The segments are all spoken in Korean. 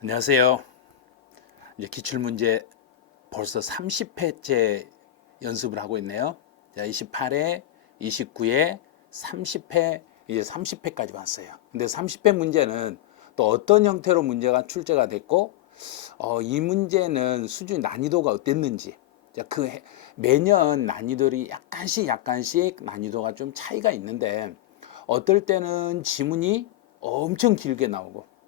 안녕하세요. 이제 기출문제 벌써 30회째 연습을 하고 있네요. 자, 28회, 29회, 30회, 이제 30회까지 왔어요. 근데 30회 문제는 또 어떤 형태로 문제가 출제가 됐고, 이 문제는 수준 난이도가 어땠는지, 자, 매년 난이도들이 약간씩 난이도가 좀 차이가 있는데, 어떨 때는 지문이 엄청 길게 나오고,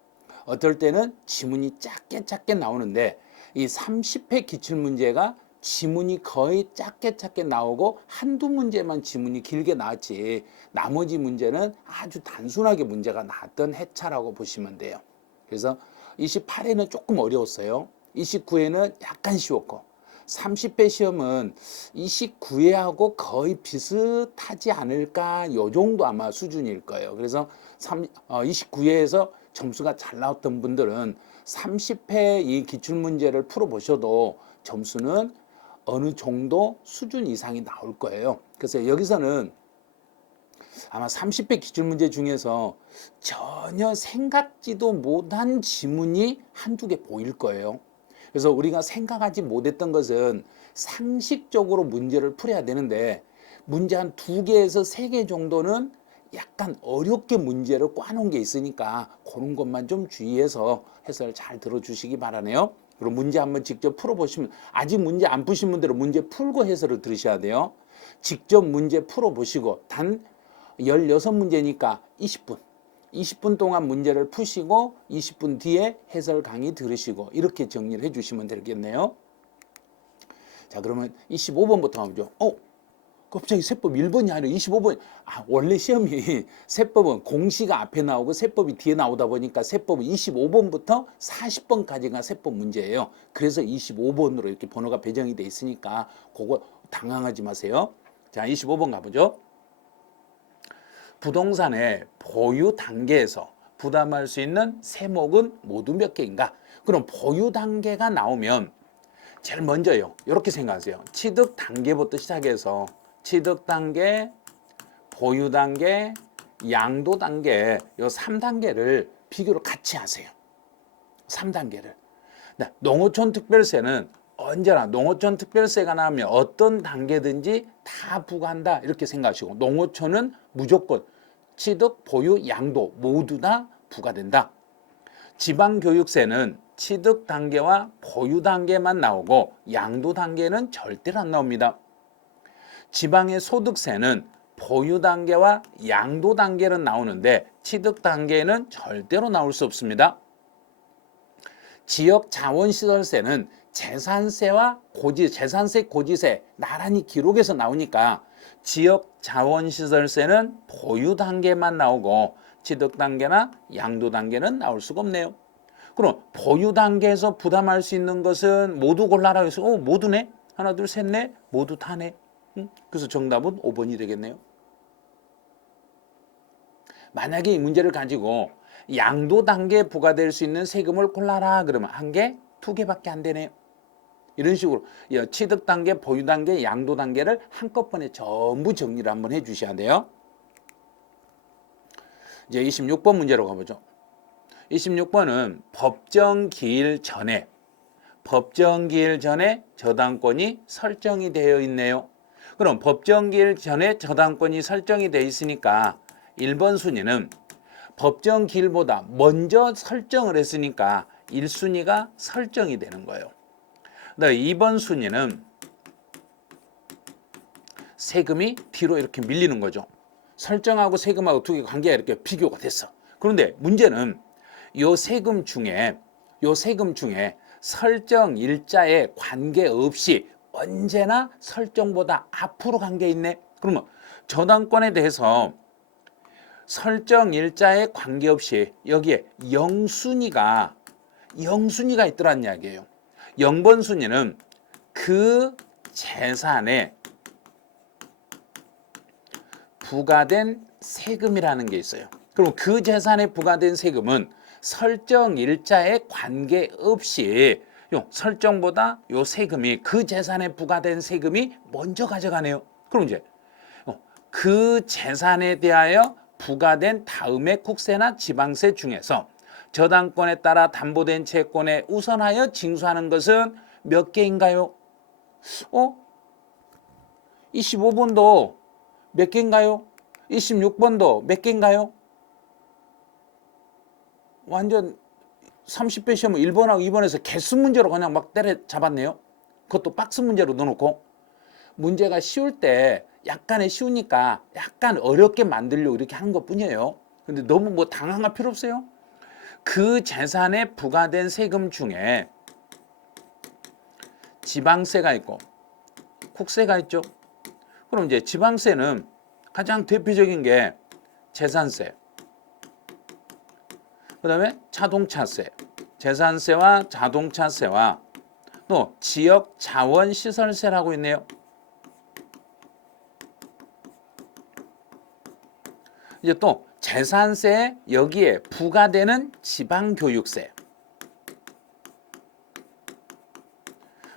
어떨 때는 지문이 작게 나오는데 이 30회 기출문제가 지문이 거의 작게 나오고 한두 문제만 지문이 길게 나왔지 나머지 문제는 아주 단순하게 문제가 나왔던 해차라고 보시면 돼요. 그래서 28회는 조금 어려웠어요. 29회는 약간 쉬웠고 30회 시험은 29회하고 거의 비슷하지 않을까 요 정도 아마 수준일 거예요. 그래서 29회에서 점수가 잘 나왔던 분들은 30회 이 기출문제를 풀어보셔도 점수는 어느 정도 수준 이상이 나올 거예요. 그래서 여기서는 아마 30회 기출문제 중에서 전혀 생각지도 못한 지문이 한두 개 보일 거예요. 그래서 우리가 생각하지 못했던 것은 상식적으로 문제를 풀어야 되는데 문제 한 두 개에서 세 개 정도는 약간 어렵게 문제를 꽈놓은 게 있으니까 그런 것만 좀 주의해서 해설 잘 들어주시기 바라네요. 그럼 문제 한번 직접 풀어보시면 아직 문제 안 푸신 분들은 문제 풀고 해설을 들으셔야 돼요. 직접 문제 풀어보시고 단 16문제니까 20분 동안 문제를 푸시고 20분 뒤에 해설 강의 들으시고 이렇게 정리를 해주시면 되겠네요. 자, 그러면 25번부터 가보죠. 갑자기 세법 1번이 아니라 25번. 원래 시험이 세법은 공시가 앞에 나오고 세법이 뒤에 나오다 보니까 세법은 25번부터 40번까지가 세법 문제예요. 그래서 25번으로 이렇게 번호가 배정이 돼 있으니까 그거 당황하지 마세요. 자, 25번 가보죠. 부동산의 보유 단계에서 부담할 수 있는 세목은 모두 몇 개인가? 그럼 보유 단계가 나오면 제일 먼저요. 이렇게 생각하세요. 취득 단계부터 시작해서 취득 단계, 보유 단계, 양도 단계 이 3단계를 비교를 같이 하세요. 3단계를. 농어촌 특별세는 언제나 농어촌 특별세가 나오면 어떤 단계든지 다 부과한다 이렇게 생각하시고 농어촌은 무조건 취득, 보유, 양도 모두 다 부과된다. 지방교육세는 취득 단계와 보유 단계만 나오고 양도 단계는 절대로 안 나옵니다. 지방의 소득세는 보유 단계와 양도 단계는 나오는데 취득 단계는 절대로 나올 수 없습니다. 지역 자원시설세는 재산세와 재산세, 고지세 나란히 기록에서 나오니까 지역 자원시설세는 보유 단계만 나오고 취득 단계나 양도 단계는 나올 수가 없네요. 그럼 보유 단계에서 부담할 수 있는 것은 모두 골라라 해서 모두네? 하나 둘 셋 넷 모두 다네. 그래서 정답은 5번이 되겠네요. 만약에 이 문제를 가지고 양도 단계에 부과될 수 있는 세금을 골라라 그러면 한 개, 두 개밖에 안 되네요. 이런 식으로 취득 단계, 보유 단계, 양도 단계를 한꺼번에 전부 정리를 한번 해주셔야 돼요. 이제 26번 문제로 가보죠. 26번은 법정기일 전에 저당권이 설정이 되어 있네요. 그럼 법정기일 전에 저당권이 설정이 되어 있으니까 1번 순위는 법정기일보다 먼저 설정을 했으니까 1순위가 설정이 되는 거예요. 2번 순위는 세금이 뒤로 이렇게 밀리는 거죠. 설정하고 세금하고 두 개 관계가 이렇게 비교가 됐어. 그런데 문제는 요 세금 중에 설정 일자에 관계없이 언제나 설정보다 앞으로 간 게 있네. 그러면 저당권에 대해서 설정 일자에 관계없이 여기에 0순위가 있더란 이야기예요. 0번 순위는 그 재산에 부과된 세금이라는 게 있어요. 그럼 그 재산에 부과된 세금은 설정 일자에 관계없이 설정보다 요 세금이 그 재산에 부과된 세금이 먼저 가져가네요. 그럼 이제 그 재산에 대하여 부과된 다음의 국세나 지방세 중에서 저당권에 따라 담보된 채권에 우선하여 징수하는 것은 몇 개인가요? 25번도 몇 개인가요? 26번도 몇 개인가요? 완전 30배 시험은 1번하고 2번에서 개수 문제로 그냥 막 때려잡았네요. 그것도 박스 문제로 넣어놓고. 문제가 쉬울 때 약간의 쉬우니까 약간 어렵게 만들려고 이렇게 하는 것 뿐이에요. 근데 너무 뭐 당황할 필요 없어요. 그 재산에 부과된 세금 중에 지방세가 있고 국세가 있죠. 그럼 이제 지방세는 가장 대표적인 게 재산세, 그 다음에 자동차세, 재산세와 자동차세와 또 지역 자원시설세라고 있네요. 이제 또 재산세 여기에 부과되는 지방교육세,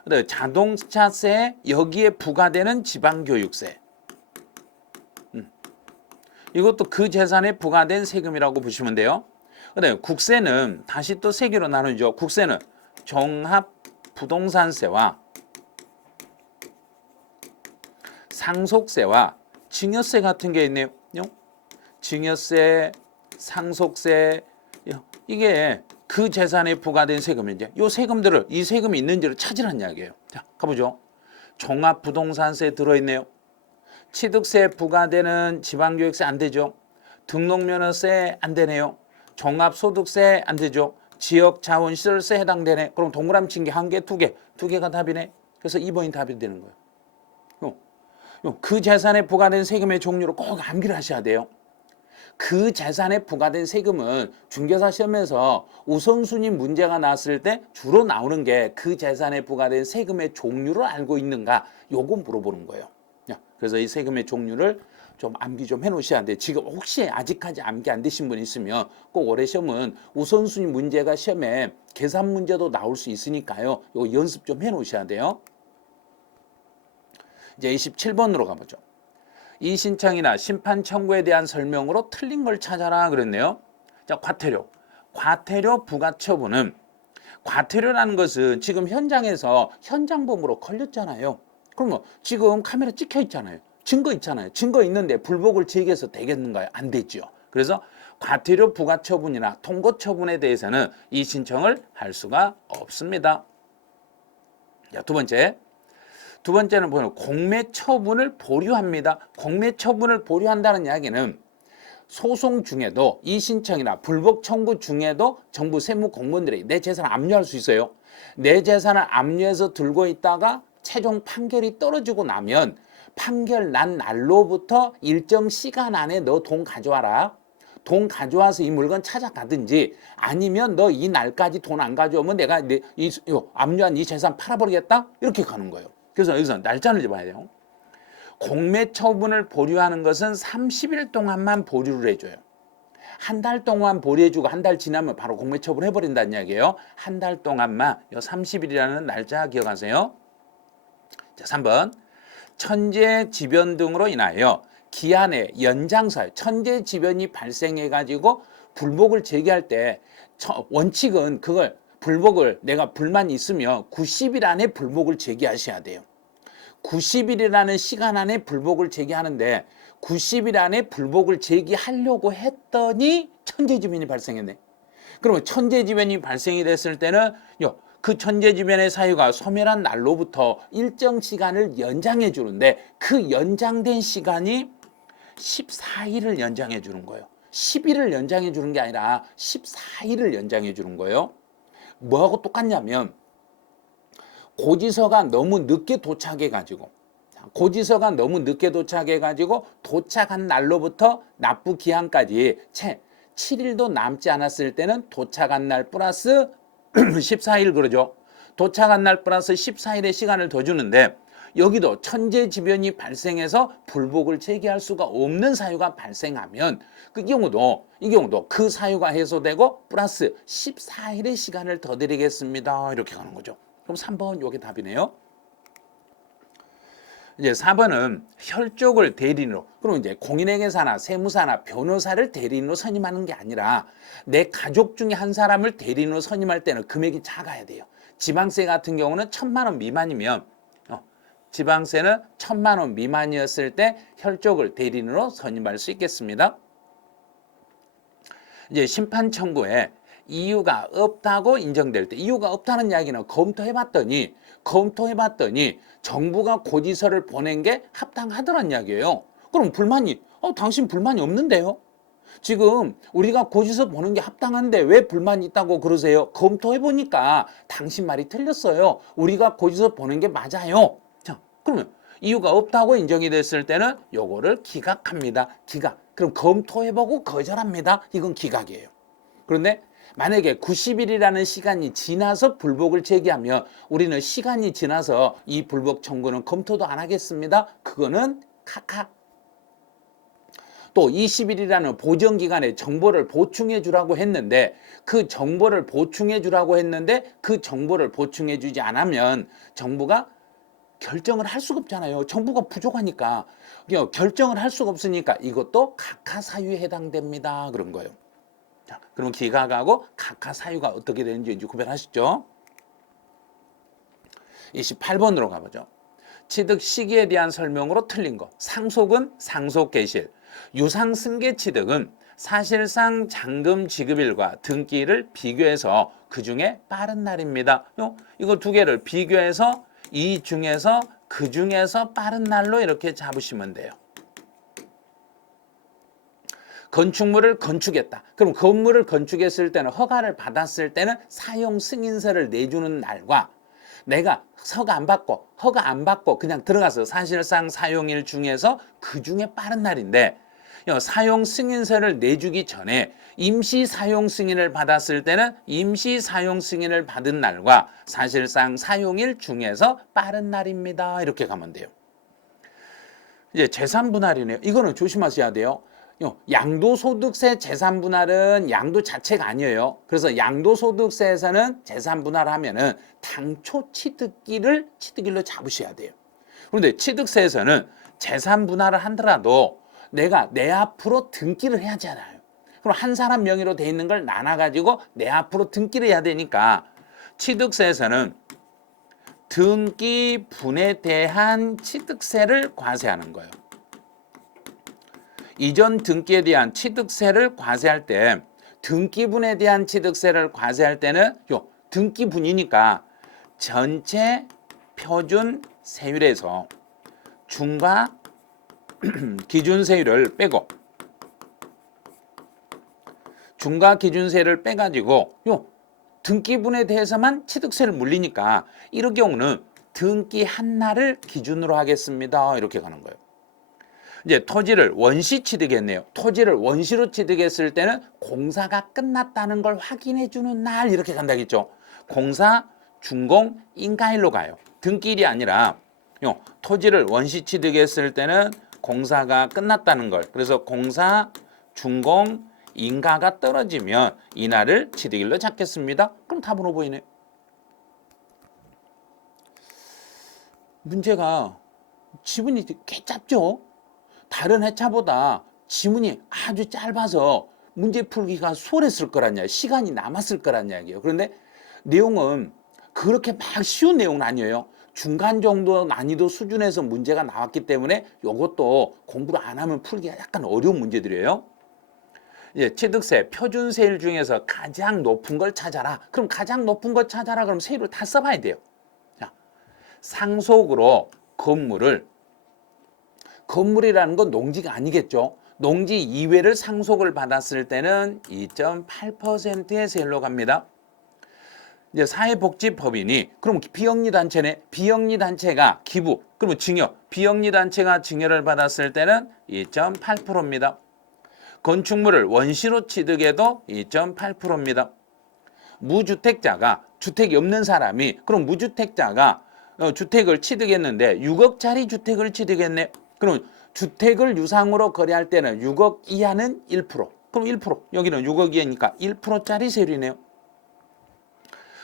그다음에 자동차세 여기에 부과되는 지방교육세, 이것도 그 재산에 부과된 세금이라고 보시면 돼요. 그다음에 국세는 다시 또 세 개로 나누죠. 국세는 종합부동산세와 상속세와 증여세 같은 게 있네요. 증여세, 상속세, 이게 그 재산에 부과된 세금인데 이 세금들을 이 세금이 있는지를 찾으라는 이야기예요. 자, 가보죠. 종합부동산세 들어있네요. 취득세 부과되는 지방교육세 안 되죠. 등록면허세 안 되네요. 종합소득세 안 되죠. 지역자원시설세 해당되네. 그럼 동그라미 친 게 한 개, 두 개가 답이네. 그래서 2번이 답이 되는 거예요. 그 재산에 부과된 세금의 종류를 꼭 암기를 하셔야 돼요. 그 재산에 부과된 세금은 중개사 시험에서 우선순위 문제가 나왔을 때 주로 나오는 게 그 재산에 부과된 세금의 종류를 알고 있는가, 요거 물어보는 거예요. 그래서 이 세금의 종류를 좀 암기 좀 해놓으셔야 돼요. 지금 혹시 아직까지 암기 안 되신 분 있으면 꼭 올해 시험은 우선순위 문제가 시험에 계산 문제도 나올 수 있으니까요. 요거 연습 좀 해놓으셔야 돼요. 이제 27번으로 가보죠. 이 신청이나 심판 청구에 대한 설명으로 틀린 걸 찾아라 그랬네요. 자, 과태료. 과태료 부과처분은, 과태료라는 것은 지금 현장에서 현장범으로 걸렸잖아요. 그러면 지금 카메라 찍혀 있잖아요. 증거 있잖아요. 증거 있는데 불복을 제기해서 되겠는가요? 안 되죠. 그래서 과태료 부과처분이나 통고처분에 대해서는 이 신청을 할 수가 없습니다. 자, 두 번째는 뭐냐면 공매처분을 보류합니다. 공매처분을 보류한다는 이야기는 소송 중에도 이 신청이나 불복 청구 중에도 정부 세무 공무원들이 내 재산을 압류할 수 있어요. 내 재산을 압류해서 들고 있다가 최종 판결이 떨어지고 나면 판결 난 날로부터 일정 시간 안에 너 돈 가져와라. 돈 가져와서 이 물건 찾아가든지 아니면 너 이 날까지 돈 안 가져오면 내가 압류한 이 재산 팔아버리겠다. 이렇게 가는 거예요. 그래서 여기서 날짜를 잡아야 돼요. 공매처분을 보류하는 것은 30일 동안만 보류를 해줘요. 한 달 동안 보류해주고 한 달 지나면 바로 공매처분 해버린다는 이야기예요. 한 달 동안만 이 30일이라는 날짜 기억하세요. 자, 3번. 천재지변 등으로 인하여 기한의 연장사유, 천재지변이 발생해가지고 불복을 제기할 때 원칙은 그걸 불복을 내가 불만이 있으면 90일 안에 불복을 제기하셔야 돼요. 90일이라는 시간 안에 불복을 제기하는데 90일 안에 불복을 제기하려고 했더니 천재지변이 발생했네. 그러면 천재지변이 발생이 됐을 때는 그 천재지변의 사유가 소멸한 날로부터 일정 시간을 연장해 주는데 그 연장된 시간이 14일을 연장해 주는 거예요. 10일을 연장해 주는 게 아니라 14일을 연장해 주는 거예요. 뭐하고 똑같냐면 고지서가 너무 늦게 도착해가지고 도착한 날로부터 납부 기한까지 채 7일도 남지 않았을 때는 도착한 날 플러스 14일 그러죠. 도착한 날 플러스 14일의 시간을 더 주는데 여기도 천재지변이 발생해서 불복을 제기할 수가 없는 사유가 발생하면 이 경우도 그 사유가 해소되고 플러스 14일의 시간을 더 드리겠습니다. 이렇게 가는 거죠. 그럼 3번 이게 답이네요. 이제 4번은 혈족을 대리인으로, 그럼 이제 공인회계사나 세무사나 변호사를 대리인으로 선임하는 게 아니라 내 가족 중에 한 사람을 대리인으로 선임할 때는 금액이 작아야 돼요. 지방세 같은 경우는 1,000만 원 미만이면 지방세는 1,000만 원 미만이었을 때 혈족을 대리인으로 선임할 수 있겠습니다. 이제 심판 청구에 이유가 없다고 인정될 때, 이유가 없다는 이야기는 검토해봤더니 정부가 고지서를 보낸 게 합당하더란 이야기예요. 그럼 불만이, 당신 불만이 없는데요? 지금 우리가 고지서 보는 게 합당한데 왜 불만이 있다고 그러세요? 검토해보니까 당신 말이 틀렸어요. 우리가 고지서 보낸 게 맞아요. 자, 그러면 이유가 없다고 인정이 됐을 때는 요거를 기각합니다. 기각. 그럼 검토해보고 거절합니다. 이건 기각이에요. 그런데 만약에 90일이라는 시간이 지나서 불복을 제기하면 우리는 시간이 지나서 이 불복 청구는 검토도 안 하겠습니다. 그거는 카카. 또 20일이라는 보정기간에 정보를 보충해 주라고 했는데 그 정보를 보충해 주지 않으면 정부가 결정을 할 수가 없잖아요. 정부가 부족하니까. 결정을 할 수가 없으니까 이것도 각하사유에 해당됩니다. 그런 거예요. 자, 그럼 기각하고 각하사유가 어떻게 되는지 이제 구별하시죠. 28번으로 가보죠. 취득 시기에 대한 설명으로 틀린 거. 상속은 상속개실. 유상승계 취득은 사실상 잔금 지급일과 등기일을 비교해서 그 중에 빠른 날입니다. 이거 두 개를 비교해서 이 중에서 그 중에서 빠른 날로 이렇게 잡으시면 돼요. 건축물을 건축했다. 그럼 건물을 건축했을 때는 허가를 받았을 때는 사용 승인서를 내주는 날과 내가 허가 안 받고 그냥 들어가서 사실상 사용일 중에서 그 중에 빠른 날인데 사용 승인서를 내주기 전에 임시 사용 승인을 받았을 때는 임시 사용 승인을 받은 날과 사실상 사용일 중에서 빠른 날입니다. 이렇게 가면 돼요. 이제 재산 분할이네요. 이거는 조심하셔야 돼요. 양도소득세 재산 분할은 양도 자체가 아니에요. 그래서 양도소득세에서는 재산 분할하면은 당초 취득일로 잡으셔야 돼요. 그런데 취득세에서는 재산 분할을 하더라도 내가 내 앞으로 등기를 해야 하잖아요. 그럼 한 사람 명의로 돼 있는 걸 나눠가지고 내 앞으로 등기를 해야 되니까 취득세에서는 등기분에 대한 취득세를 과세하는 거예요. 이전 등기에 대한 취득세를 과세할 때 등기분에 대한 취득세를 과세할 때는 등기분이니까 전체 표준 세율에서 중과 기준세율을 빼고 중과 기준세를 빼가지고 등기분에 대해서만 취득세를 물리니까 이런 경우는 등기 한 날을 기준으로 하겠습니다. 이렇게 가는 거예요. 이제 토지를 원시 취득했네요. 토지를 원시로 취득했을 때는 공사가 끝났다는 걸 확인해 주는 날 이렇게 간다겠죠. 공사, 준공, 인가일로 가요. 등기일이 아니라 토지를 원시 취득했을 때는 공사가 끝났다는 걸, 그래서 공사, 준공, 인가가 떨어지면 이날을 취득일로 잡겠습니다. 그럼 답으로 보이네요. 문제가 지문이 꽤 짧죠? 다른 회차보다 지문이 아주 짧아서 문제 풀기가 수월했을 거란 이야기, 시간이 남았을 거란 이야기예요. 그런데 내용은 그렇게 막 쉬운 내용은 아니에요. 중간 정도 난이도 수준에서 문제가 나왔기 때문에 이것도 공부를 안 하면 풀기가 약간 어려운 문제들이에요. 이제 취득세 표준세율 중에서 가장 높은 걸 찾아라. 그럼 가장 높은 걸 찾아라. 그럼 세율을 다 써봐야 돼요. 자, 상속으로 건물이라는 건 농지가 아니겠죠. 농지 이외를 상속을 받았을 때는 2.8%의 세율로 갑니다. 이제 사회복지법인이 그럼 비영리단체네. 비영리단체가 기부, 그러면 증여. 비영리단체가 증여를 받았을 때는 2.8%입니다. 건축물을 원시로 취득해도 2.8%입니다. 무주택자가 주택이 없는 사람이 그럼 무주택자가 주택을 취득했는데 6억짜리 주택을 취득했네. 그럼 주택을 유상으로 거래할 때는 6억 이하는 1%. 그럼 1%. 여기는 6억 이하니까 1%짜리 세율이네요.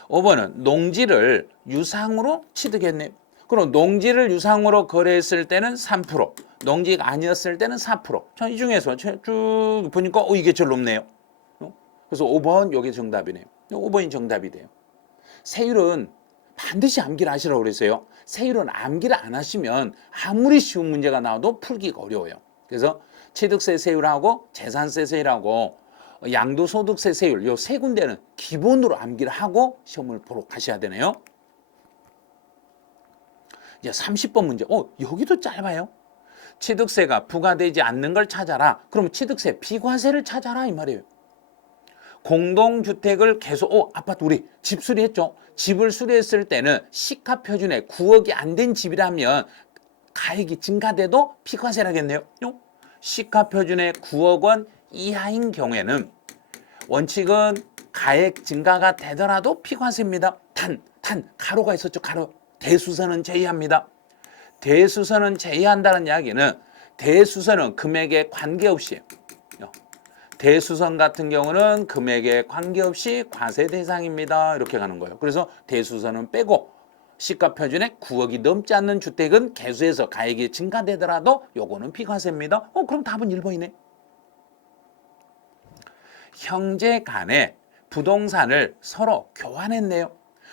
5번은 농지를 유상으로 취득했네. 그럼 농지를 유상으로 거래했을 때는 3%, 농지가 아니었을 때는 4%. 자, 이 중에서 쭉 보니까 이게 제일 높네요. 그래서 5번 이게 정답이네요. 5번이 정답이 돼요. 세율은 반드시 암기를 하시라고 그랬어요. 세율은 암기를 안 하시면 아무리 쉬운 문제가 나와도 풀기가 어려워요. 그래서 취득세 세율하고 재산세 세율하고 양도소득세 세율 이 세 군데는 기본으로 암기를 하고 시험을 보러 가셔야 되네요. 이제 30번 문제. 여기도 짧아요. 취득세가 부과되지 않는 걸 찾아라. 그러면 취득세 비과세를 찾아라 이 말이에요. 공동주택을 계속 아파트 우리 집 수리했죠. 집을 수리했을 때는 시가 표준에 9억이 안 된 집이라면 가액이 증가돼도 비과세라겠네요. 시가 표준에 9억 원 이하인 경우에는 원칙은 가액 증가가 되더라도 비과세입니다. 단 가로가 있었죠. 가로. 대수선은 제외합니다. 대수선은 제외한다는 이야기는 대수선은 금액에 관계없이 대수선 같은 경우는 금액에 관계없이 과세 대상입니다. 이렇게 가는 거예요. 그래서 대수선은 빼고 시가 표준에 9억이 넘지 않는 주택은 개수해서 가액이 증가되더라도 요거는 비과세입니다. 그럼 답은 1번이네. 형제 간에 부동산을 서로 교환했네요.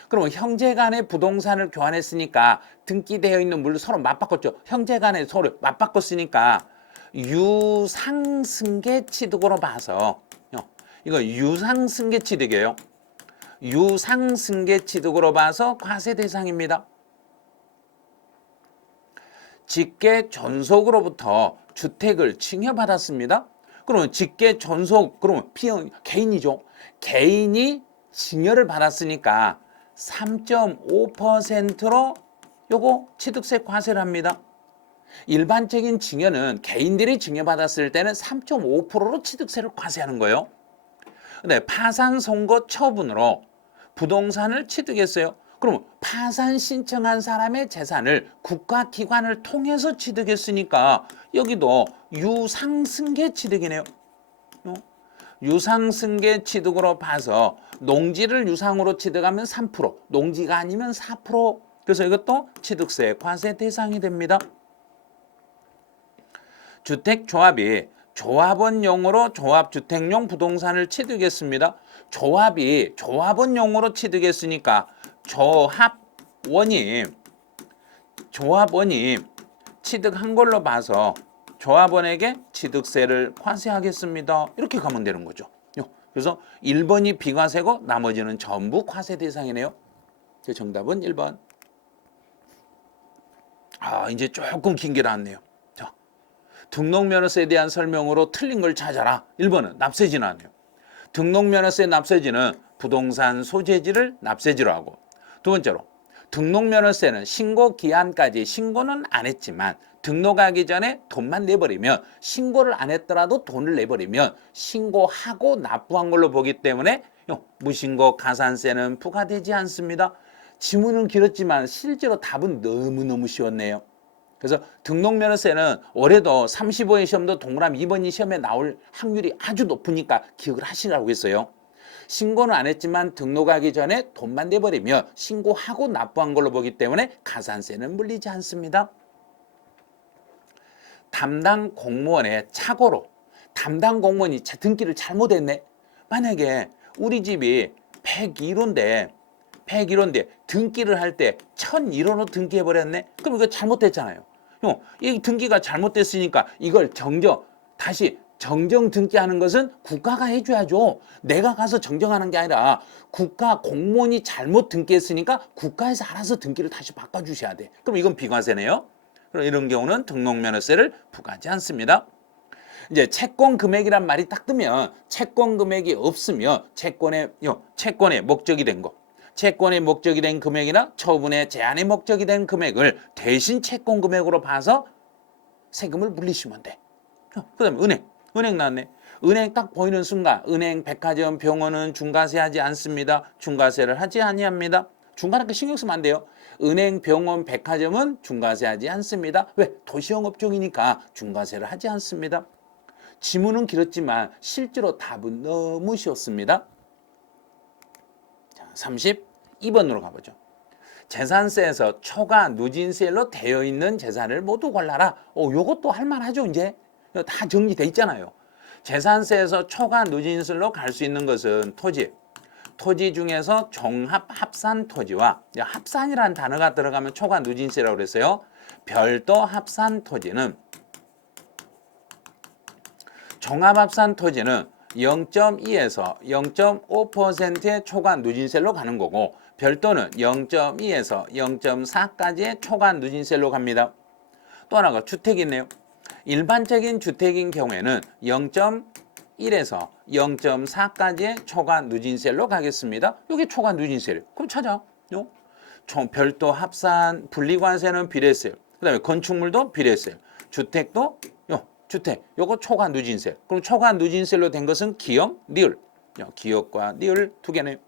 그러면 형제 간에 부동산을 교환했으니까 등기되어 있는 물을 서로 맞바꿨죠. 형제 간에 서로 맞바꿨으니까 유상승계 취득으로 봐서 이거 유상승계 취득이에요. 유상승계 취득으로 봐서 과세 대상입니다. 직계 존속으로부터 주택을 증여받았습니다. 그러면 직계 존속 그러면 개인이죠. 개인이 증여를 받았으니까 3.5%로 요거 취득세 과세를 합니다. 일반적인 증여는 개인들이 증여받았을 때는 3.5%로 취득세를 과세하는 거예요. 근데 파산 선고 처분으로 부동산을 취득했어요. 그럼 파산 신청한 사람의 재산을 국가기관을 통해서 취득했으니까 여기도 유상승계 취득이네요. 유상승계 취득으로 봐서 농지를 유상으로 취득하면 3%, 농지가 아니면 4%. 그래서 이것도 취득세 과세 대상이 됩니다. 주택조합이 조합원용으로 조합주택용 부동산을 취득했습니다. 조합원용으로 취득했으니까 조합원이 취득한 걸로 봐서 조합원에게 취득세를 과세하겠습니다. 이렇게 가면 되는 거죠. 그래서 1번이 비과세고 나머지는 전부 과세 대상이네요. 정답은 1번. 이제 조금 긴 게 나왔네요. 자, 등록면허세에 대한 설명으로 틀린 걸 찾아라. 1번은 납세지 나왔네요. 등록면허세 납세지는 부동산 소재지를 납세지로 하고, 두 번째로 등록면허세는 신고 기한까지 신고는 안 했지만 등록하기 전에 돈만 내버리면, 신고를 안 했더라도 돈을 내버리면 신고하고 납부한 걸로 보기 때문에 무신고 가산세는 부과되지 않습니다. 지문은 길었지만 실제로 답은 너무너무 쉬웠네요. 그래서 등록면허세는 올해도 35회 시험도 동그라미 2번이 시험에 나올 확률이 아주 높으니까 기억을 하시라고 했어요. 신고는 안 했지만 등록하기 전에 돈만 내버리면 신고하고 납부한 걸로 보기 때문에 가산세는 물리지 않습니다. 담당 공무원의 착오로 담당 공무원이 등기를 잘못했네. 만약에 우리 집이 101호인데 등기를 할 때 1001호로 등기해버렸네. 그럼 이거 잘못됐잖아요. 이 등기가 잘못됐으니까 이걸 다시 정정 등기하는 것은 국가가 해줘야죠. 내가 가서 정정하는 게 아니라 국가 공무원이 잘못 등기했으니까 국가에서 알아서 등기를 다시 바꿔주셔야 돼. 그럼 이건 비과세네요. 그럼 이런 경우는 등록면허세를 부과하지 않습니다. 이제 채권 금액이란 말이 딱 뜨면 채권 금액이 없으면 채권의 목적이 된 거, 채권의 목적이 된 금액이나 처분의 제한의 목적이 된 금액을 대신 채권 금액으로 봐서 세금을 물리시면 돼. 그 다음에 은행 나왔네. 은행 딱 보이는 순간 은행, 백화점, 병원은 중과세 하지 않습니다. 중과세를 하지 아니합니다. 중과는 신경 쓰면 안 돼요. 은행, 병원, 백화점은 중과세 하지 않습니다. 왜? 도시형 업종이니까 중과세를 하지 않습니다. 지문은 길었지만 실제로 답은 너무 쉬웠습니다. 자, 32번으로 가보죠. 재산세에서 초과 누진세일로 되어 있는 재산을 모두 골라라. 요것도 할만하죠. 이제 다 정리돼 있잖아요. 재산세에서 초과 누진세일로 갈 수 있는 것은 토지 중에서 종합 합산 토지와 합산이라는 단어가 들어가면 초과 누진세라고 그랬어요. 별도 합산 토지는 종합 합산 토지는 0.2에서 0.5%의 초과 누진세로 가는 거고 별도는 0.2에서 0.4까지의 초과 누진세로 갑니다. 또 하나가 주택이 있네요. 일반적인 주택인 경우에는 0.1에서 0.4까지의 초과 누진세로 가겠습니다. 여기 초과 누진세를 그럼 찾아. 별도 합산 분리관세는 비례세. 그다음에 건축물도 비례세. 주택도 주택 요거 초과 누진세. 그럼 초과 누진세로 된 것은 기역, 리을. 기역과 리을 두 개네.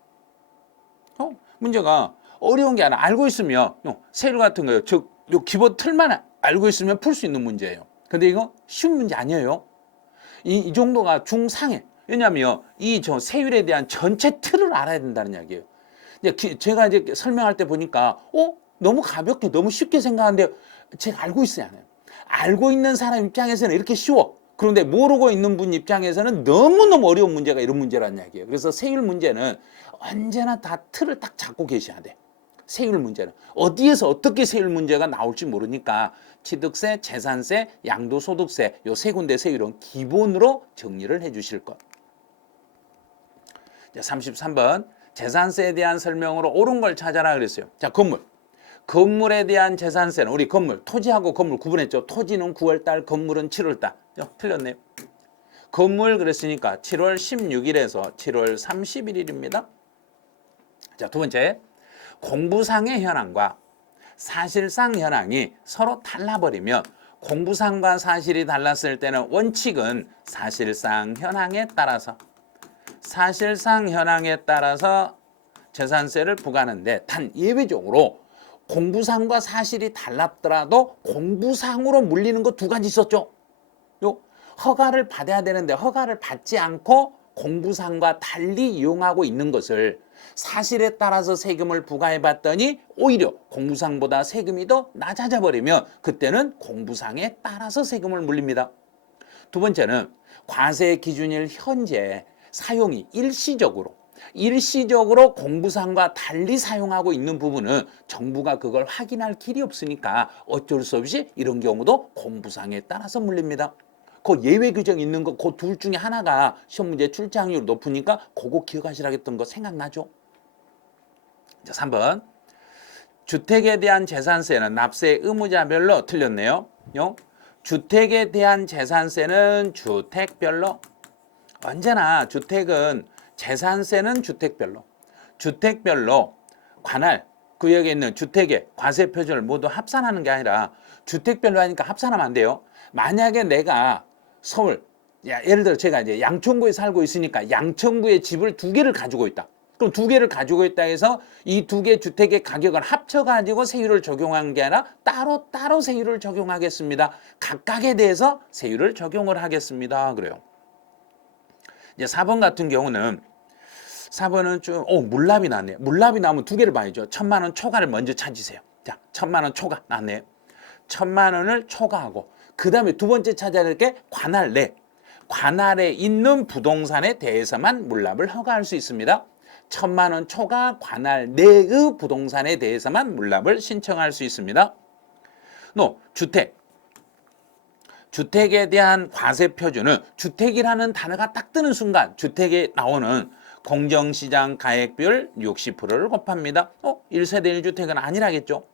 문제가 어려운 게 아니라 알고 있으면 세율 같은 거요. 즉 요 기본 틀만 알고 있으면 풀 수 있는 문제예요. 근데 이거 쉬운 문제 아니에요. 이 정도가 중상해. 왜냐하면 이 세율에 대한 전체 틀을 알아야 된다는 이야기예요. 제가 이제 설명할 때 보니까 너무 가볍게 너무 쉽게 생각하는데 제가 알고 있어야 해요. 알고 있는 사람 입장에서는 이렇게 쉬워. 그런데 모르고 있는 분 입장에서는 너무너무 어려운 문제가 이런 문제라는 이야기예요. 그래서 세율 문제는 언제나 다 틀을 딱 잡고 계셔야 돼. 세율 문제는 어디에서 어떻게 세율 문제가 나올지 모르니까 취득세, 재산세, 양도소득세 요 세 군데 세율은 기본으로 정리를 해 주실 것. 33번 재산세에 대한 설명으로 옳은 걸 찾아라 그랬어요. 자, 건물에 대한 재산세는 우리 건물, 토지하고 건물 구분했죠. 토지는 9월달, 건물은 7월달. 틀렸네요. 건물 그랬으니까 7월 16일에서 7월 31일입니다. 자, 두 번째. 공부상의 현황과 사실상 현황이 서로 달라버리면 공부상과 사실이 달랐을 때는 원칙은 사실상 현황에 따라서 재산세를 부과하는데 단 예외적으로 공부상과 사실이 달랐더라도 공부상으로 물리는 거 두 가지 있었죠. 허가를 받아야 되는데 허가를 받지 않고 공부상과 달리 이용하고 있는 것을 사실에 따라서 세금을 부과해 봤더니 오히려 공부상보다 세금이 더 낮아져 버리면 그때는 공부상에 따라서 세금을 물립니다. 두 번째는 과세 기준일 현재 사용이 일시적으로 공부상과 달리 사용하고 있는 부분은 정부가 그걸 확인할 길이 없으니까 어쩔 수 없이 이런 경우도 공부상에 따라서 물립니다. 그 예외 규정 있는 거 그 둘 중에 하나가 시험 문제 출제확률이 높으니까 그거 기억하시라 했던 거 생각나죠? 자, 3번. 주택에 대한 재산세는 납세 의무자별로 틀렸네요. 주택에 대한 재산세는 주택별로. 언제나 주택은 재산세는 주택별로 관할 구역에 있는 주택의 과세 표준을 모두 합산하는 게 아니라 주택별로 하니까 합산하면 안 돼요. 만약에 내가 서울, 예를 들어 제가 이제 양천구에 살고 있으니까 양천구에 집을 두 개를 가지고 있다. 그럼 두 개를 가지고 있다 해서 이 두 개 주택의 가격을 합쳐가지고 세율을 적용한 게 아니라 따로 세율을 적용하겠습니다. 각각에 대해서 세율을 적용을 하겠습니다. 그래요. 이제 4번 같은 경우는 4번은 좀 물납이 나왔네요. 물납이 나오면 두 개를 봐야죠. 1,000만 원 초과를 먼저 찾으세요. 자, 1,000만 원 초과 나왔네요. 1,000만 원을 초과하고 그 다음에 두 번째 찾아야 될 게 관할에 있는 부동산에 대해서만 물납을 허가할 수 있습니다. 1,000만 원 초과 관할 내의 부동산에 대해서만 물납을 신청할 수 있습니다. 주택에 대한 과세 표준은 주택이라는 단어가 딱 뜨는 순간 주택에 나오는 공정시장 가액비율 60%를 곱합니다. 1세대 1주택은 아니라겠죠.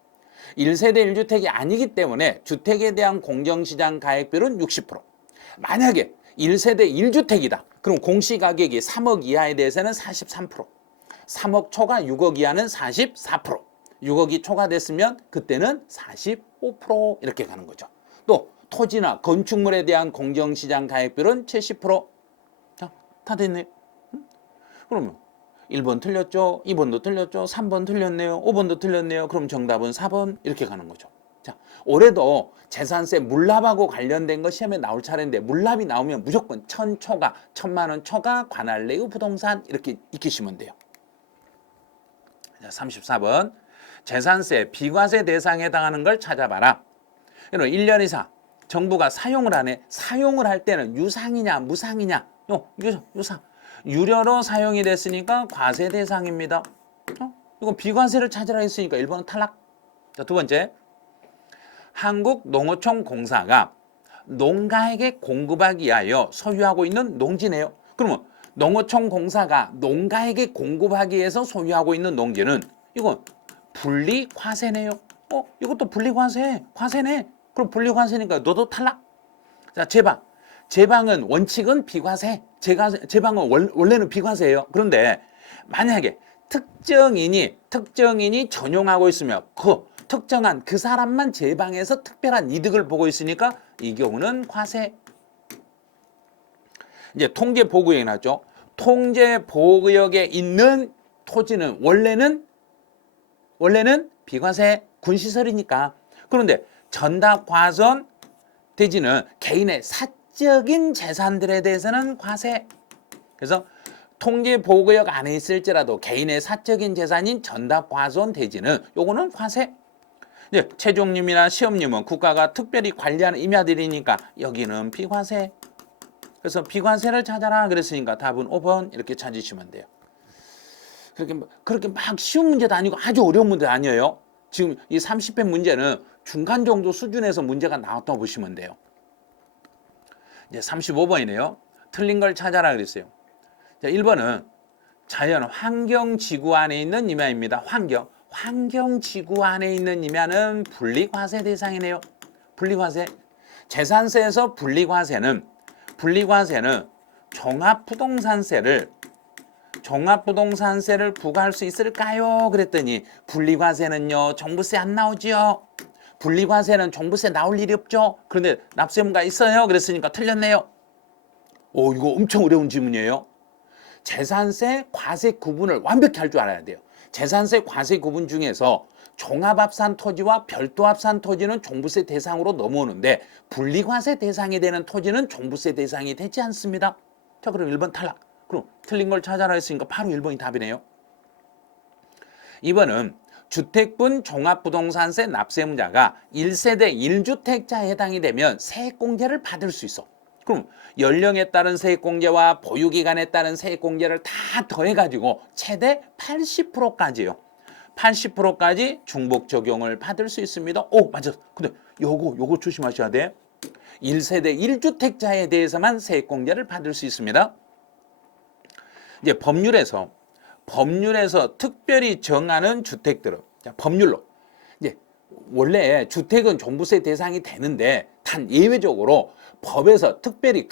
1세대 1주택이 아니기 때문에 주택에 대한 공정시장 가액비율은 60%. 만약에 1세대 1주택이다. 그럼 공시가격이 3억 이하에 대해서는 43%. 3억 초과 6억 이하는 44%. 6억이 초과됐으면 그때는 45% 이렇게 가는 거죠. 또 토지나 건축물에 대한 공정시장 가액비율은 70%. 자, 다 됐네. 그러면 1번 틀렸죠. 2번도 틀렸죠. 3번 틀렸네요. 5번도 틀렸네요. 그럼 정답은 4번 이렇게 가는 거죠. 자, 올해도 재산세 물납하고 관련된 거 시험에 나올 차례인데 물납이 나오면 무조건 1,000 초과, 1,000만 원 초과 관할 내의 부동산 이렇게 익히시면 돼요. 자, 34번. 재산세 비과세 대상에 해당하는 걸 찾아봐라. 1년 이상 정부가 사용을 하네. 사용을 할 때는 유상이냐 무상이냐. 유상. 유료로 사용이 됐으니까 과세 대상입니다. 이건 비과세를 찾으라 했으니까 1번은 탈락. 자, 두 번째. 한국농어촌공사가 농가에게 공급하기 위하여 소유하고 있는 농지네요. 그러면 농어촌공사가 농가에게 공급하기 위해서 소유하고 있는 농지는 이건 분리과세네요. 이것도 분리과세. 과세네. 그럼 분리과세니까 너도 탈락. 자, 제방. 제방은 원칙은 비과세. 제방은 원래는 비과세예요. 그런데 만약에 특정인이 전용하고 있으며 그 특정한 그 사람만 제방에서 특별한 이득을 보고 있으니까 이 경우는 과세. 이제 통제보호구역이 나왔죠. 통제보호구역에 있는 토지는 원래는 비과세 군시설이니까. 그런데 전답과선 대지는 개인의 사적인 재산들에 대해서는 과세. 그래서 통제보호구역 안에 있을지라도 개인의 사적인 재산인 전답과손 대지는 요거는 과세. 이제 최종님이나 시험님은 국가가 특별히 관리하는 임야들이니까 여기는 비과세. 그래서 비과세를 찾아라 그랬으니까 답은 5번 이렇게 찾으시면 돼요. 그렇게 막 쉬운 문제도 아니고 아주 어려운 문제도 아니에요. 지금 이 30회 문제는 중간 정도 수준에서 문제가 나왔다고 보시면 돼요. 이제 35번이네요. 틀린 걸 찾아라 그랬어요. 자, 1번은 자연 환경지구 안에 있는 임야입니다. 환경지구 안에 있는 임야는 분리과세 대상이네요. 분리과세. 재산세에서 분리과세는 종합부동산세를 부과할 수 있을까요? 그랬더니 분리과세는요 종부세 안 나오지요. 분리과세는 종부세 나올 일이 없죠. 그런데 납세의무가 있어요. 그랬으니까 틀렸네요. 이거 엄청 어려운 질문이에요. 재산세 과세 구분을 완벽히 할 줄 알아야 돼요. 재산세 과세 구분 중에서 종합합산 토지와 별도합산 토지는 종부세 대상으로 넘어오는데 분리과세 대상이 되는 토지는 종부세 대상이 되지 않습니다. 자, 그럼 1번 탈락. 그럼 틀린 걸 찾아라 했으니까 바로 1번이 답이네요. 2번은 주택분 종합부동산세 납세의무자가 1세대 1주택자에 해당이 되면 세액공제를 받을 수 있어. 그럼 연령에 따른 세액공제와 보유기간에 따른 세액공제를 다 더해가지고 최대 80%까지요. 80%까지 중복 적용을 받을 수 있습니다. 맞아. 근데 요거 조심하셔야 돼. 1세대 1주택자에 대해서만 세액공제를 받을 수 있습니다. 이제 법률에서 특별히 정하는 주택들은 법률로 이제 원래 주택은 종부세 대상이 되는데 단 예외적으로 법에서 특별히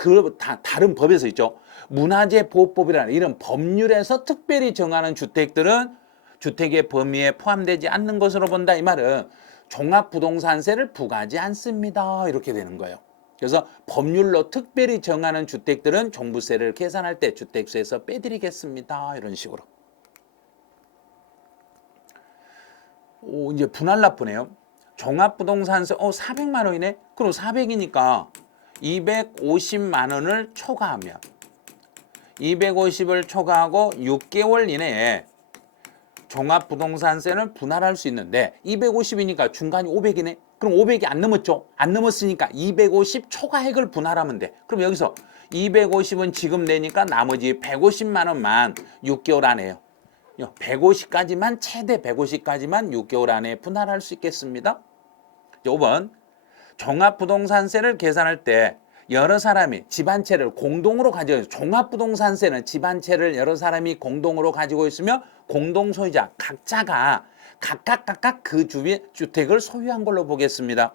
다른 법에서 있죠. 문화재보호법이라는 이런 법률에서 특별히 정하는 주택들은 주택의 범위에 포함되지 않는 것으로 본다. 이 말은 종합부동산세를 부과하지 않습니다. 이렇게 되는 거예요. 그래서 법률로 특별히 정하는 주택들은 종부세를 계산할 때 주택세에서 빼드리겠습니다. 이런 식으로. 이제 분할 납부네요. 종합부동산세 400만 원이네. 그럼 400이니까 250만 원을 초과하면 250을 초과하고 6개월 이내에 종합부동산세는 분할할 수 있는데 250이니까 중간이 500이네. 그럼 500이 안 넘었죠. 안 넘었으니까 250 초과액을 분할하면 돼. 그럼 여기서 250은 지금 내니까 나머지 150만 원만 6개월 안에요. 150까지만 최대 150까지만 6개월 안에 분할할 수 있겠습니다. 5번 종합부동산세를 계산할 때 여러 사람이 집 한 채를 공동으로 가지고 있어요. 종합부동산세는 집 한 채를 여러 사람이 공동으로 가지고 있으며 공동소유자 각자가 각각 그 주택을 소유한 걸로 보겠습니다.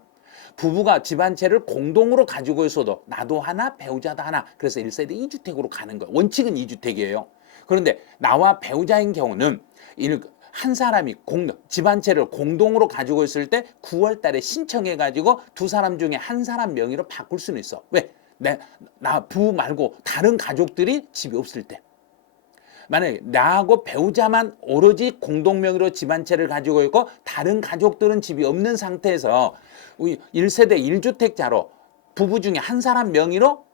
부부가 집 한 채를 공동으로 가지고 있어도 나도 하나 배우자도 하나 그래서 1세대 2주택으로 가는 거예요. 원칙은 2주택이에요. 그런데 나와 배우자인 경우는 한 사람이 집 한 채를 공동으로 가지고 있을 때 9월 달에 신청해 가지고 두 사람 중에 한 사람 명의로 바꿀 수는 있어. 왜? 나 부부 말고 다른 가족들이 집이 없을 때. 만약에 나하고 배우자만 오로지 공동 명의로 집 한 채를 가지고 있고 다른 가족들은 집이 없는 상태에서 1세대 1주택자로 부부 중에 한 사람 명의로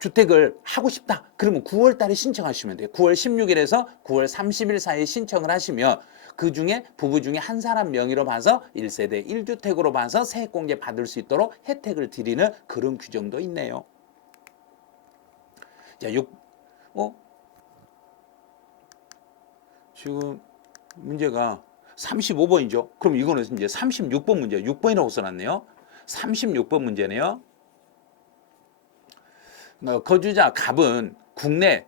주택을 하고 싶다. 그러면 9월 달에 신청하시면 돼요. 9월 16일에서 9월 30일 사이에 신청을 하시면 그 중에 부부 중에 한 사람 명의로 봐서 1세대 1주택으로 봐서 세액공제 받을 수 있도록 혜택을 드리는 그런 규정도 있네요. 자, 지금 문제가 35번이죠. 그럼 이거는 이제 36번 문제, 6번이라고 써놨네요. 36번 문제네요. 거주자 갑은 국내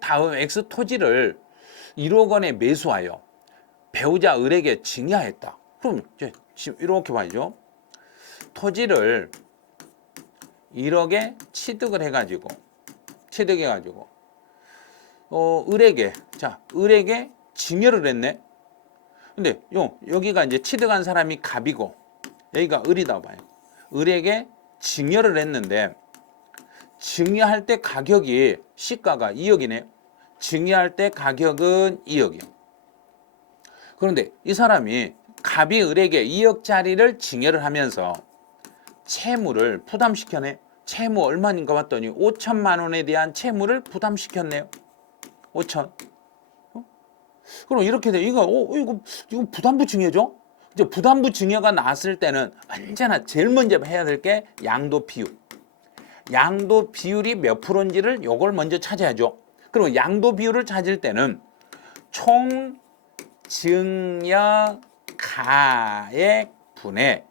다음 X 토지를 1억 원에 매수하여 배우자 을에게 증여했다. 그럼 이제 이렇게 봐야죠. 토지를 1억에 취득해가지고 을에게 증여를 했네. 근데 여기가 이제 취득한 사람이 갑이고 여기가 을이다 봐요. 을에게 증여를 했는데 증여할 때 가격이 시가가 2억이네요. 증여할 때 가격은 2억이요. 그런데 이 사람이 갑이 을에게 2억짜리를 증여를 하면서 채무를 부담시켰네. 채무 얼마인가 봤더니 5천만 원에 대한 채무를 부담시켰네요. 5천. 그럼 이렇게 돼. 이거 부담부 증여죠? 이제 부담부 증여가 나왔을 때는 언제나 제일 먼저 해야 될 게 양도 비율. 양도 비율이 몇 프로인지를 요걸 먼저 찾아야죠. 그럼 양도 비율을 찾을 때는 총 증여 가액 분의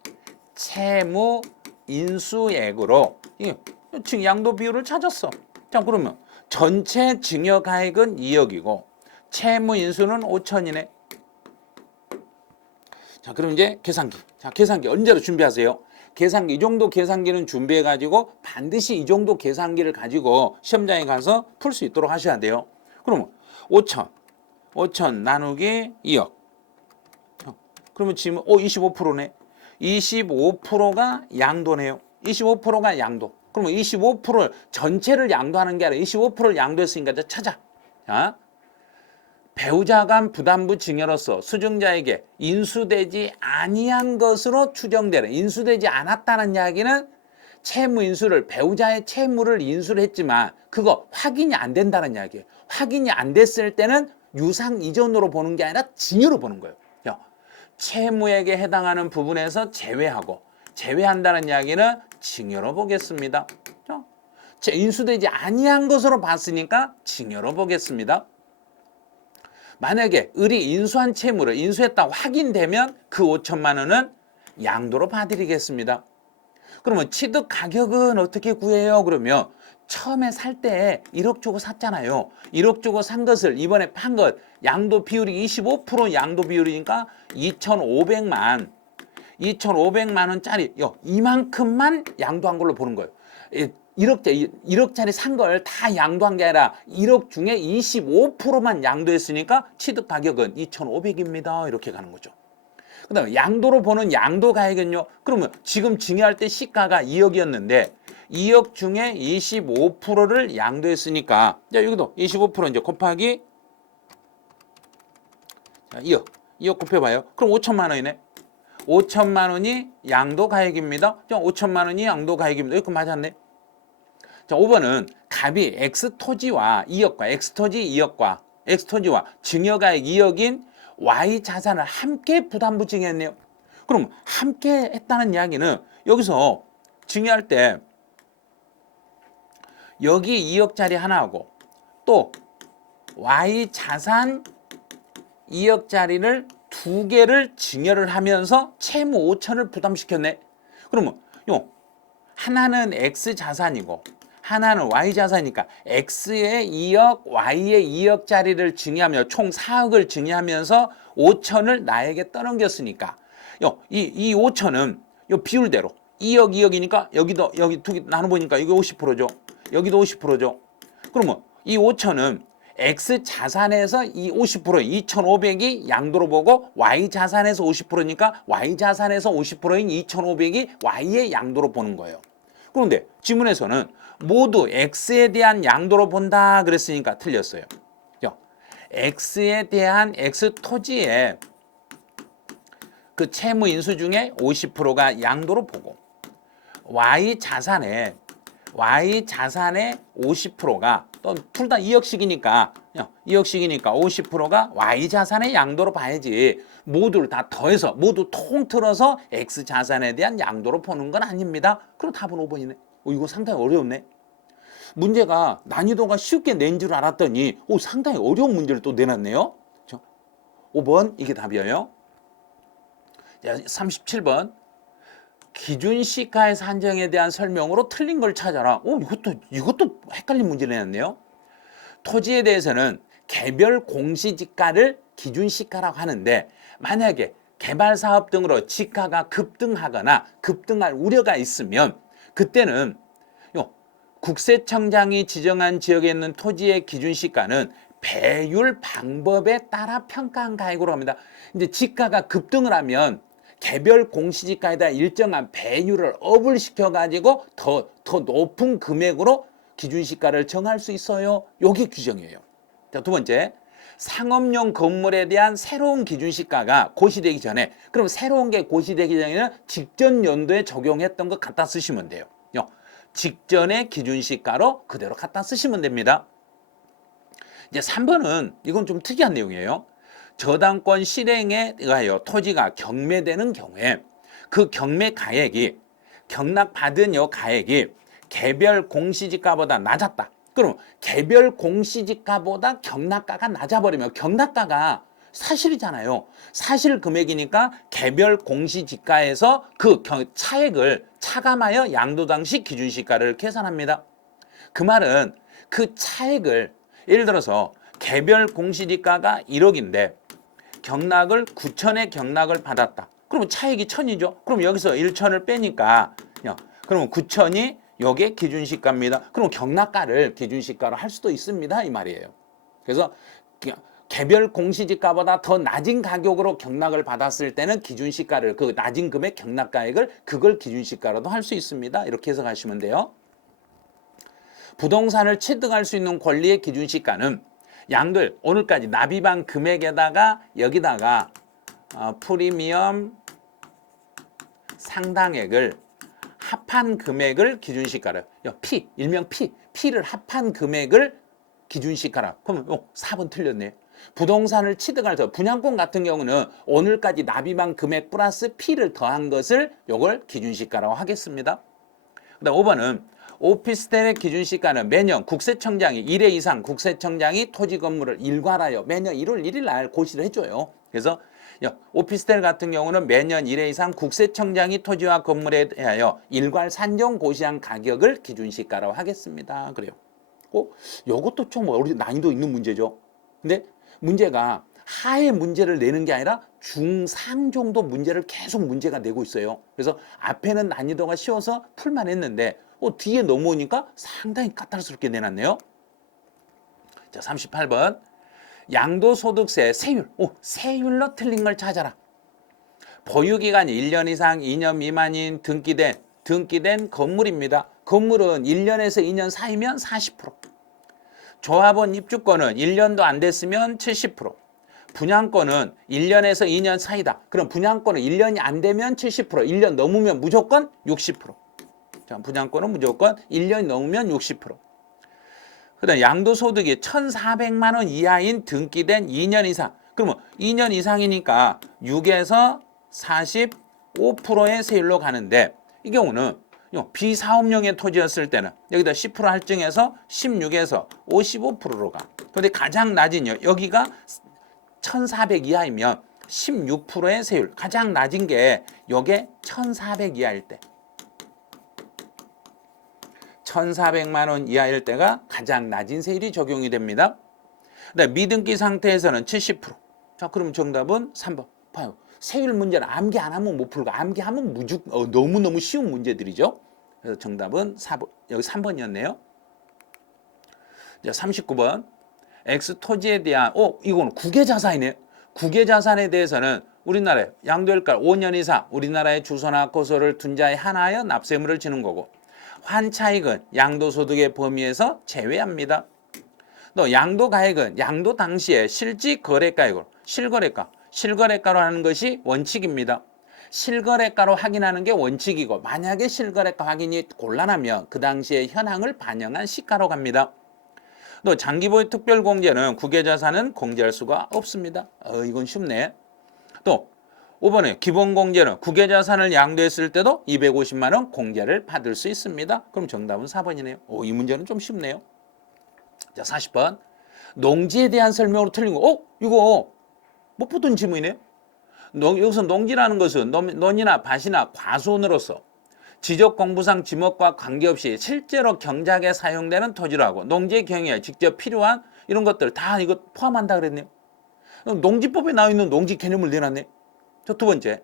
채무 인수액으로 지금 양도 비율을 찾았어. 자, 그러면 전체 증여 가액은 2억이고 채무 인수는 5천이네. 자, 그럼 이제 계산기. 자, 계산기 언제로 준비하세요? 계산기, 이 정도 계산기는 준비해가지고 반드시 이 정도 계산기를 가지고 시험장에 가서 풀 수 있도록 하셔야 돼요. 그러면 5천 나누기 2억. 그러면 지금 25%네. 25%가 양도네요. 25%가 양도. 그러면 25%를 전체를 양도하는 게 아니라 25%를 양도했으니까 이제 찾아. 자, 배우자 간 부담부 증여로서 수증자에게 인수되지 아니한 것으로 추정되는, 인수되지 않았다는 이야기는 채무 인수를, 배우자의 채무를 인수를 했지만 그거 확인이 안 된다는 이야기예요. 확인이 안 됐을 때는 유상 이전으로 보는 게 아니라 증여로 보는 거예요. 채무액에 해당하는 부분에서 제외한다는 이야기는 증여로 보겠습니다. 인수되지 아니한 것으로 봤으니까 증여로 보겠습니다. 만약에 을이 인수한 채무를 인수했다고 확인되면 그 5천만 원은 양도로 봐드리겠습니다. 그러면 취득 가격은 어떻게 구해요? 그러면 처음에 살 때 1억 주고 샀잖아요. 1억 주고 산 것을 이번에 판 것 양도 비율이 25% 양도 비율이니까 2,500만 원짜리 이만큼만 양도한 걸로 보는 거예요. 1억짜리 산 걸 다 양도한 게 아니라 1억 중에 25%만 양도했으니까 취득 가격은 2,500입니다. 이렇게 가는 거죠. 그 다음에 양도로 보는 양도 가액은요. 그러면 지금 증여할 때 시가가 2억이었는데 2억 중에 25%를 양도했으니까 자, 여기도 25% 이제 곱하기 2억 곱해봐요. 그럼 5천만 원이네. 5천만 원이 양도 가액입니다. 5천만 원이 양도 가액입니다. 이거 맞았네. 자, 5번은 갑이 X토지와 2억과 X토지와 증여가액 2억인 Y 자산을 함께 부담부 증여했네요. 그럼 함께 했다는 이야기는 여기서 증여할 때 여기 2억짜리 하나하고 또 Y 자산 2억짜리를 두 개를 증여를 하면서 채무 5천을 부담시켰네. 그러면 하나는 X 자산이고 하나는 Y 자산이니까 X의 2억, Y의 2억짜리를 증여하며 총 4억을 증여하면서 5천을 나에게 떠넘겼으니까 이 5천은 비율대로 2억, 2억이니까 여기 두 개 나눠보니까 이게 50%죠. 여기도 50%죠. 그러면 이 5천은 X 자산에서 이 50%, 2,500이 양도로 보고 Y 자산에서 50%니까 Y 자산에서 50%인 2,500이 Y의 양도로 보는 거예요. 그런데 지문에서는 모두 X에 대한 양도로 본다 그랬으니까 틀렸어요. X에 대한 X 토지에 그 채무 인수 중에 50%가 양도로 보고 Y 자산에 Y 자산의 50%가 또 둘 다 2억씩이니까 50%가 Y 자산의 양도로 봐야지 모두를 다 더해서 모두 통틀어서 X 자산에 대한 양도로 보는 건 아닙니다. 그럼 답은 5번이네. 이거 상당히 어려웠네. 문제가 난이도가 쉽게 낸 줄 알았더니 상당히 어려운 문제를 또 내놨네요. 5번 이게 답이에요. 37번 기준시가의 산정에 대한 설명으로 틀린 걸 찾아라. 이것도 헷갈린 문제를 내놨네요. 토지에 대해서는 개별 공시지가를 기준시가라고 하는데 만약에 개발사업 등으로 지가가 급등하거나 급등할 우려가 있으면 그때는 국세청장이 지정한 지역에 있는 토지의 기준시가는 배율 방법에 따라 평가한 가액으로 합니다. 이제 지가가 급등을 하면 개별 공시지가에다 일정한 배율을 업을 시켜가지고 더 높은 금액으로 기준시가를 정할 수 있어요. 이게 규정이에요. 자, 두 번째, 상업용 건물에 대한 새로운 기준시가가 고시되기 전에, 그럼 새로운 게 고시되기 전에는 직전 연도에 적용했던 거 갖다 쓰시면 돼요. 직전의 기준시가로 그대로 갖다 쓰시면 됩니다. 이제 3번은 이건 좀 특이한 내용이에요. 저당권 실행에 의하여 토지가 경매되는 경우에 그 경매 가액이 경락받은 가액이 개별 공시지가보다 낮았다. 그럼 개별 공시지가보다 경락가가 낮아버리면 경락가가 사실이잖아요. 사실 금액이니까 개별 공시지가에서 그 차액을 차감하여 양도 당시 기준시가를 계산합니다. 그 말은 그 차액을 예를 들어서 개별 공시지가가 1억인데 경락을 9천의 경락을 받았다. 그러면 차액이 1,000이죠. 그럼 여기서 1,000을 빼니까 그러면 9천이 요게 기준시가입니다. 그럼 경락가를 기준시가로 할 수도 있습니다. 이 말이에요. 그래서 개별 공시지가보다 더 낮은 가격으로 경락을 받았을 때는 기준시가를 그 낮은 금액 경락가액을 그걸 기준시가로도 할 수 있습니다. 이렇게 해석하시면 돼요. 부동산을 취득할 수 있는 권리의 기준시가는 양들 오늘까지 납입한 금액에다가 여기다가 프리미엄 상당액을 합한 금액을 기준시가를 P 일명 P를 합한 금액을 기준시가라. 그러면 4번 틀렸네. 부동산을 취득할 때 분양권 같은 경우는 오늘까지 납입한 금액 플러스 P를 더한 것을 요걸 기준시가라고 하겠습니다. 그다음 5번은 오피스텔의 기준시가는 매년 국세청장이 1회 이상 국세청장이 토지 건물을 일괄하여 매년 1월 1일 날 고시를 해줘요. 그래서 오피스텔 같은 경우는 매년 1회 이상 국세청장이 토지와 건물에 대하여 일괄 산정 고시한 가격을 기준시가라고 하겠습니다. 그래요. 요것도 좀 난이도 있는 문제죠. 근데 문제가 하의 문제를 내는 게 아니라 중상 정도 문제를 계속 문제가 내고 있어요. 그래서 앞에는 난이도가 쉬워서 풀만 했는데 뒤에 넘어오니까 상당히 까탈스럽게 내놨네요. 자, 38번. 양도소득세 세율. 세율로 틀린 걸 찾아라. 보유기간이 1년 이상 2년 미만인 등기된 건물입니다. 건물은 1년에서 2년 사이면 40%. 조합원 입주권은 1년도 안 됐으면 70%. 분양권은 1년에서 2년 사이다. 그럼 분양권은 1년이 안 되면 70%, 1년 넘으면 무조건 60%. 자, 분양권은 무조건 1년이 넘으면 60%. 그다음 양도소득이 1,400만 원 이하인 등기된 2년 이상. 그러면 2년 이상이니까 6에서 45%의 세율로 가는데 이 경우는 비사업용의 토지였을 때는 여기다 10% 할증해서 16에서 55%로 가. 근데 가장 낮은 여기가 1,400 이하이면 16%의 세율. 가장 낮은 게 요게 1,400 이하일 때. 1,400만 원 이하일 때가 가장 낮은 세율이 적용이 됩니다. 미등기 상태에서는 70%. 자, 그럼 정답은 3번. 봐요. 세율 문제는 암기 안 하면 못 풀고 암기하면 너무너무 쉬운 문제들이죠. 그래서 정답은 4번, 여기 3번이었네요. 자, 39번. X 토지에 대한 이거는 국외자산이네. 국외자산에 대해서는 우리나라에 양도일가 5년 이상 우리나라의 주소나 거소를 둔 자에 한하여 납세물을 지는 거고 환차익은 양도소득의 범위에서 제외합니다. 또 양도가액은 양도 당시에 실질 거래가액으로 실거래가로 하는 것이 원칙입니다. 실거래가로 확인하는 게 원칙이고 만약에 실거래가 확인이 곤란하면 그 당시의 현황을 반영한 시가로 갑니다. 또 장기보유 특별공제는 국외자산은 공제할 수가 없습니다. 이건 쉽네. 또 5번에 기본공제는 국외자산을 양도했을 때도 250만 원 공제를 받을 수 있습니다. 그럼 정답은 4번이네요. 이 문제는 좀 쉽네요. 자, 40번. 농지에 대한 설명으로 틀린 거. 이거 못 보던 지문이네요. 여기서 농지라는 것은 논이나 밭이나 과수원으로서 지적공부상 지목과 관계없이 실제로 경작에 사용되는 토지라고 농지 경영에 직접 필요한 이런 것들 다 이거 포함한다 그랬네요. 농지법에 나와 있는 농지 개념을 내놨네. 저 두 번째,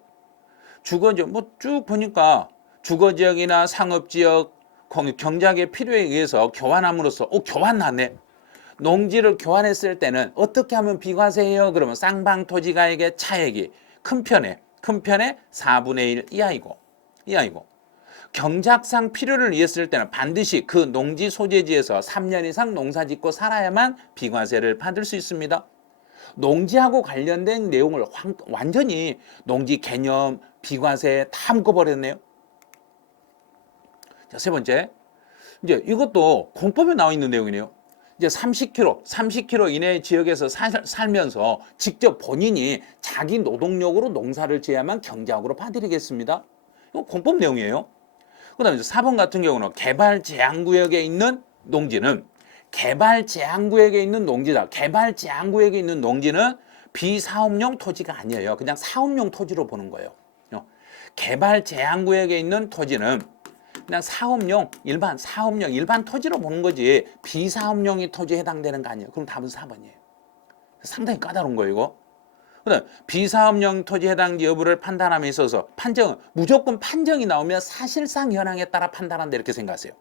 주거지역 쭉 보니까 주거지역이나 상업지역 경작의 필요에 의해서 교환함으로써 교환 나네. 농지를 교환했을 때는 어떻게 하면 비과세해요? 그러면 쌍방토지가액의 차액이 큰 편에 4분의 1 이하이고 경작상 필요를 위했을 때는 반드시 그 농지 소재지에서 3년 이상 농사짓고 살아야만 비과세를 받을 수 있습니다. 농지하고 관련된 내용을 완전히 농지 개념, 비과세 다 묶어버렸네요. 자, 세 번째. 이제 이것도 공법에 나와 있는 내용이네요. 이제 30km 이내의 지역에서 살면서 직접 본인이 자기 노동력으로 농사를 지어야만 경작으로 봐드리겠습니다. 이거 공법 내용이에요. 그 다음에 4번 같은 경우는 개발 제한구역에 있는 농지는 개발 제한구역에 있는 농지다. 개발 제한구역에 있는 농지는 비사업용 토지가 아니에요. 그냥 사업용 토지로 보는 거예요. 개발 제한구역에 있는 토지는 그냥 사업용, 일반 토지로 보는 거지 비사업용이 토지에 해당되는 거 아니에요. 그럼 답은 4번이에요. 상당히 까다로운 거예요, 이거. 그다음 비사업용 토지 해당지 여부를 판단함에 있어서 판정은 무조건 판정이 나오면 사실상 현황에 따라 판단한다 이렇게 생각하세요.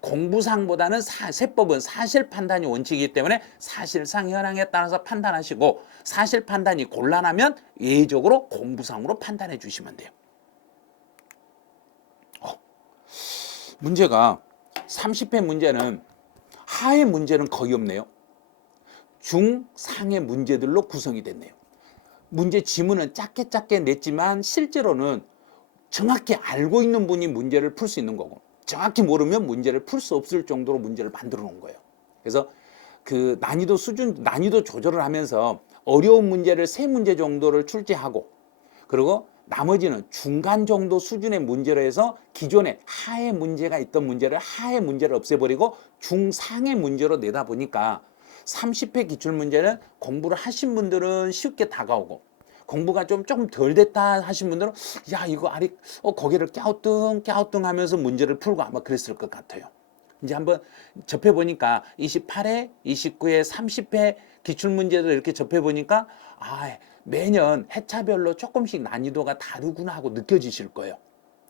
공부상보다는 세법은 사실 판단이 원칙이기 때문에 사실상 현황에 따라서 판단하시고 사실 판단이 곤란하면 예외적으로 공부상으로 판단해 주시면 돼요. 문제가 30회 문제는 하의 문제는 거의 없네요. 중상의 문제들로 구성이 됐네요. 문제 지문은 짧게 냈지만 실제로는 정확히 알고 있는 분이 문제를 풀 수 있는 거고 정확히 모르면 문제를 풀 수 없을 정도로 문제를 만들어 놓은 거예요. 그래서 그 난이도 조절을 하면서 어려운 문제를 3문제 정도를 출제하고 그리고 나머지는 중간 정도 수준의 문제로 해서 기존에 하의 문제가 있던 하의 문제를 없애버리고 중상의 문제로 내다 보니까 30회 기출문제는 공부를 하신 분들은 쉽게 다가오고 공부가 조금 덜 됐다 하신 분들은 야 이거 고개를 갸우뚱 하면서 문제를 풀고 아마 그랬을 것 같아요. 이제 한번 접해보니까 28회, 29회, 30회 기출문제를 이렇게 접해보니까 매년 해차별로 조금씩 난이도가 다르구나 하고 느껴지실 거예요.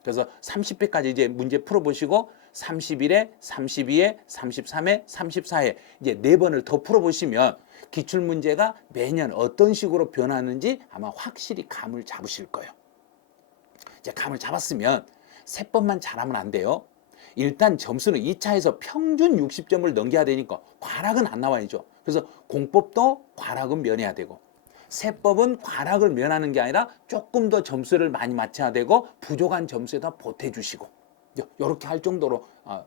그래서 30회까지 이제 문제 풀어보시고 31회, 32회, 33회, 34회 이제 4번을 더 풀어보시면 기출문제가 매년 어떤 식으로 변하는지 아마 확실히 감을 잡으실 거예요. 이제 감을 잡았으면 세번만 잘하면 안 돼요. 일단 점수는 2차에서 평균 60점을 넘겨야 되니까 과락은 안 나와야죠. 그래서 공법도 과락은 면해야 되고 세법은 과락을 면하는 게 아니라 조금 더 점수를 많이 맞춰야 되고 부족한 점수에다 보태주시고 이렇게 할 정도로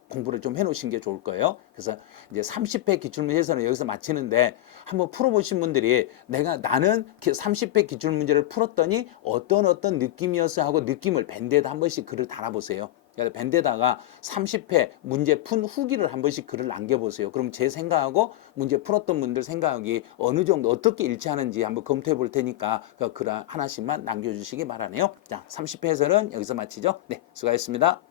공부를 좀 해놓으신 게 좋을 거예요. 그래서 이제 30회 기출문제에서는 여기서 마치는데 한번 풀어보신 분들이 나는 30회 기출문제를 풀었더니 어떤 느낌이었어 하고 느낌을 밴드에다 한 번씩 글을 달아보세요. 밴드에다가 30회 문제 푼 후기를 한 번씩 글을 남겨보세요. 그럼 제 생각하고 문제 풀었던 분들 생각이 어느 정도 어떻게 일치하는지 한번 검토해 볼 테니까 그 글 하나씩만 남겨주시기 바라네요. 자, 30회에서는 여기서 마치죠. 네, 수고하셨습니다.